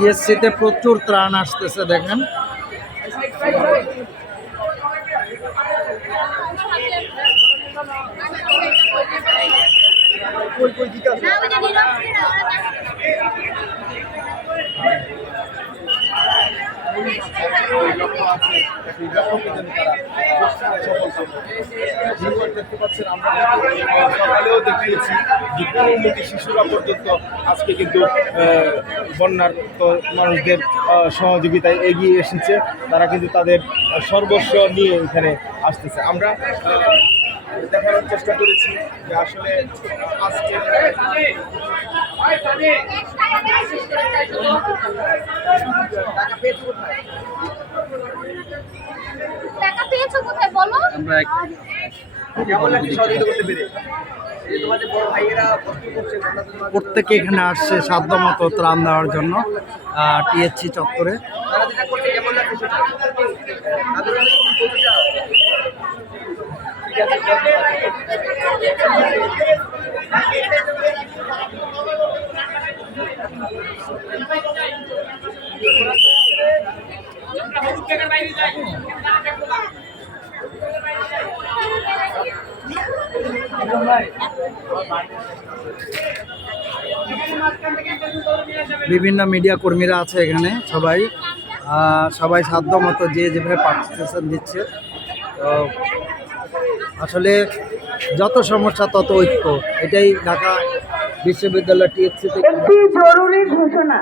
টিএসসিতে প্রচুর ত্রাণ আসতেছে দেখেন। পাচ্ছেন আমরা যে কোনোমুখী শিশুরা পর্যন্ত আজকে কিন্তু বন্যার তো মানুষদের সহযোগিতায় এগিয়ে এসেছে তারা কিন্তু তাদের সর্বস্ব নিয়ে এখানে আসতেছে আমরা দেখানোর চেষ্টা করেছি যে আসলে আজকে করছে বন্যাতে তোমাদের- প্রত্যেকে এখানে আসছে সাধ্য মতো ত্রাণ দেওয়ার জন্য টিএসসি চত্বরে। তারা বিভিন্ন মিডিয়া কর্মীরা আছে এখানে, সবাই। সবাই সাধ্য মতো যে যেভাবে পার্টিসিপেশন দিচ্ছে। তো আসলে যত সমস্যা তত ঐক্য। এটাই ঢাকা বিশ্ববিদ্যালয় একটি জরুরি ঘোষণা।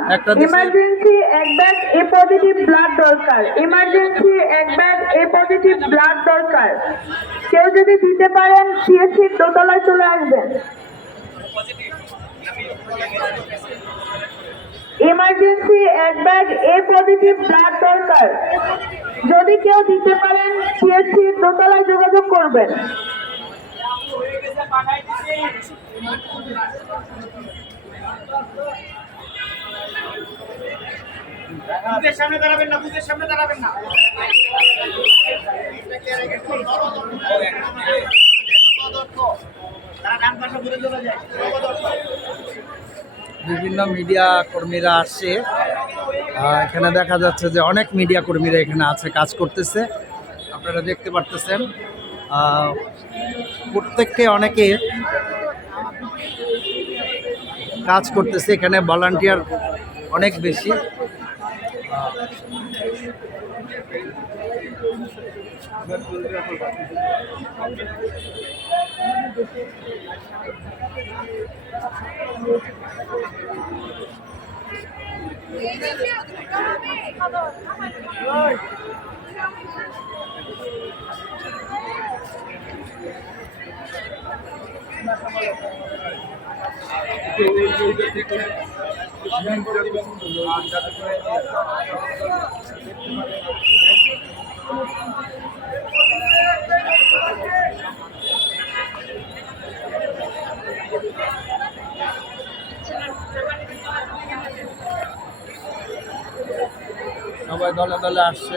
ইমার্জেন্সি এক ব্যাগ এ পজিটিভ ব্লাড দরকার। ইমার্জেন্সি এক ব্যাগ এ পজিটিভ ব্লাড দরকার। কেউ যদি দিতে পারেন সিএসসি দোতলায় চলে আসবেন। ইমার্জেন্সি এক ব্যাগ এ পজিটিভ ব্লাড দরকার। যদি কেউ দিতে পারেন সিএসসি দোতলায় যোগাযোগ করবেন। সামনে দাঁড়াবেন না সামনে দাঁড়াবেন না। বিভিন্ন মিডিয়া কর্মীরা আসছে। এখানে দেখা যাচ্ছে যে অনেক মিডিয়া কর্মীরা এখানে আছে, কাজ করতেছে। আপনারা দেখতে পারতেছেন। প্রত্যেককে অনেকে কাজ করতেছে এখানে ভলান্টিয়ার অনেক বেশি। সবাই দলে দলে আসছে।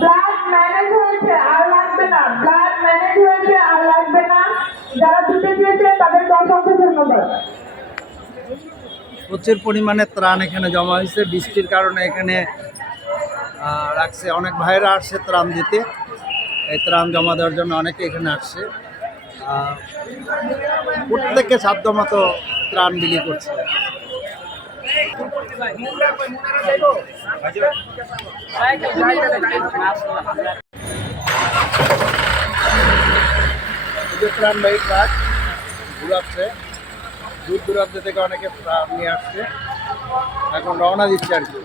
ব্লাড ম্যানেজ হয়েছে, আর লাগবে না। ব্লাড ম্যানেজ হয়েছে, আর লাগবে না। যারা দিতে অসংখ্য ধন্যবাদ প্রচুর পরিমাণে ত্রাণ এখানে জমা হয়েছে। বৃষ্টির কারণে এখানে রাখছে। অনেক ভাইরা আসছে ত্রাণ দিতে। এই ত্রাণ জমা দেওয়ার জন্য অনেকে এখানে আসছে। প্রত্যেককে সাধ্য মতো ত্রাণ বিলি করছে। ঘুরাচ্ছে দূর দূরান্ত থেকে অনেকে ত্রাণ নিয়ে আসছে। এখন রওনা দিচ্ছে আর কি।